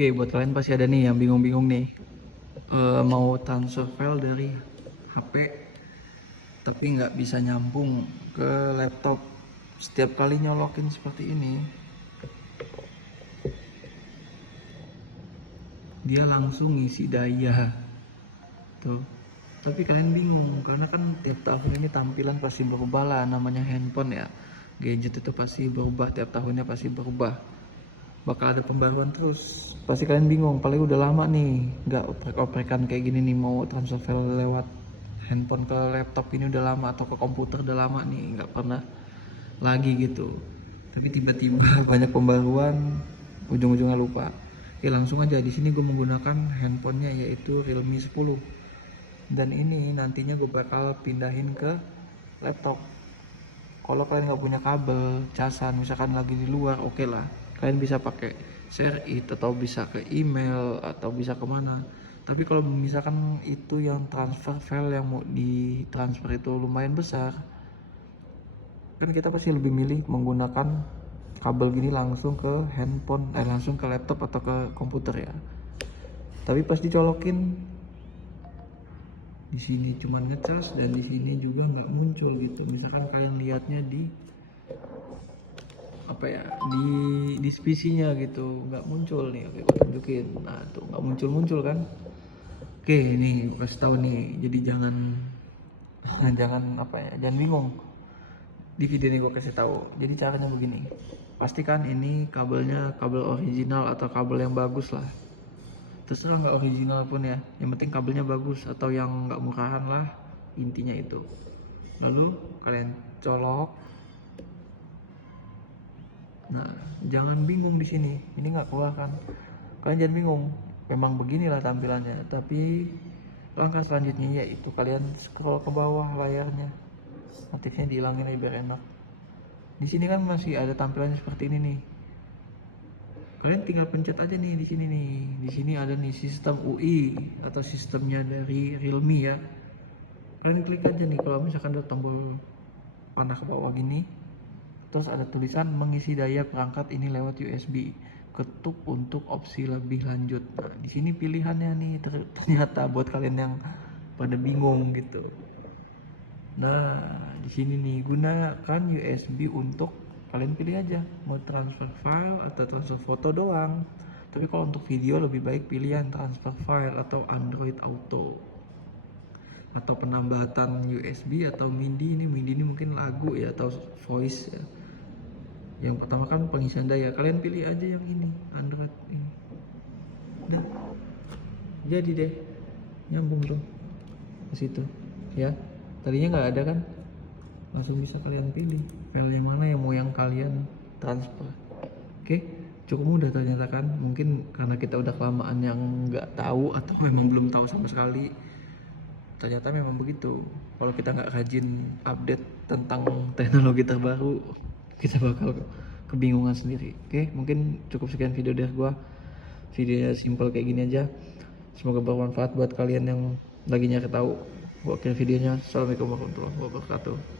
Oke, buat kalian pasti ada nih yang bingung-bingung nih. Mau transfer file dari HP tapi nggak bisa nyambung ke laptop. Setiap kali nyolokin seperti ini, dia langsung ngisi daya. Tuh. Tapi kalian bingung karena kan tiap tahun ini tampilan pasti berubah lah, namanya handphone ya. Gadget itu pasti berubah, tiap tahunnya pasti berubah. Bakal ada pembaruan terus. Pasti kalian bingung, paling udah lama nih nggak oprek-oprekan kayak gini nih, mau transfer file lewat handphone ke laptop ini udah lama, atau ke komputer udah lama nih nggak pernah lagi gitu. Tapi tiba-tiba banyak pembaruan, ujung-ujungnya lupa. Oke, langsung aja di sini gue menggunakan handphonenya yaitu Realme 10, dan ini nantinya gue bakal pindahin ke laptop. Kalau kalian nggak punya kabel casan, misalkan lagi di luar, oke lah, kalian bisa pakai share it atau bisa ke email atau bisa kemana. Tapi kalau misalkan itu yang transfer file yang mau ditransfer itu lumayan besar, kan kita pasti lebih milih menggunakan kabel gini langsung ke handphone, langsung ke laptop atau ke komputer ya. Tapi pas dicolokin di sini cuman ngecas dan di sini juga nggak muncul gitu. Misalkan kalian lihatnya di apa ya, di PC-nya gitu nggak muncul nih. Oke, gue tunjukin. Nah tuh nggak muncul kan. Oke, ini gue kasih tahu nih, jadi jangan jangan apa ya, jangan bingung. Di video ini gue kasih tahu, jadi caranya begini. Pastikan ini kabelnya kabel original atau kabel yang bagus lah. Terserah nggak original pun ya, yang penting kabelnya bagus, atau yang nggak murahan lah, intinya itu. Lalu kalian colok. Nah, jangan bingung di sini, ini nggak keluar kan. Kalian jangan bingung, memang beginilah tampilannya. Tapi langkah selanjutnya yaitu kalian scroll ke bawah layarnya, notifnya dihilangin aja biar enak. Di sini kan masih ada tampilannya seperti ini nih. Kalian tinggal pencet aja nih di sini nih. Di sini ada nih sistem UI atau sistemnya dari Realme ya. Kalian klik aja nih, kalau misalkan ada tombol panah ke bawah gini, terus ada tulisan mengisi daya perangkat ini lewat USB. Ketuk untuk opsi lebih lanjut. Nah, di sini pilihannya nih ternyata buat kalian yang pada bingung gitu. Nah, di sini nih gunakan USB untuk kalian pilih aja mau transfer file atau transfer foto doang. Tapi kalau untuk video lebih baik pilihan transfer file atau Android Auto. Atau penambatan USB atau MIDI. Ini MIDI ini mungkin lagu ya atau voice ya. Yang pertama kan pengisian daya, kalian pilih aja yang ini, Android ini. Udah. Jadi deh, nyambung tuh ke situ ya. Tadinya nggak ada kan, langsung bisa kalian pilih file yang mana yang mau yang kalian transfer. Oke, cukup mudah ternyata kan. Mungkin karena kita udah kelamaan yang nggak tahu atau memang belum tahu sama sekali, ternyata memang begitu. Kalau kita nggak rajin update tentang teknologi terbaru, kita bakal kebingungan sendiri. Oke, mungkin cukup sekian video dari gua. Videonya simple kayak gini aja, semoga bermanfaat buat kalian yang lagi nyari tahu. Gua akhir videonya. Assalamualaikum warahmatullahi wabarakatuh.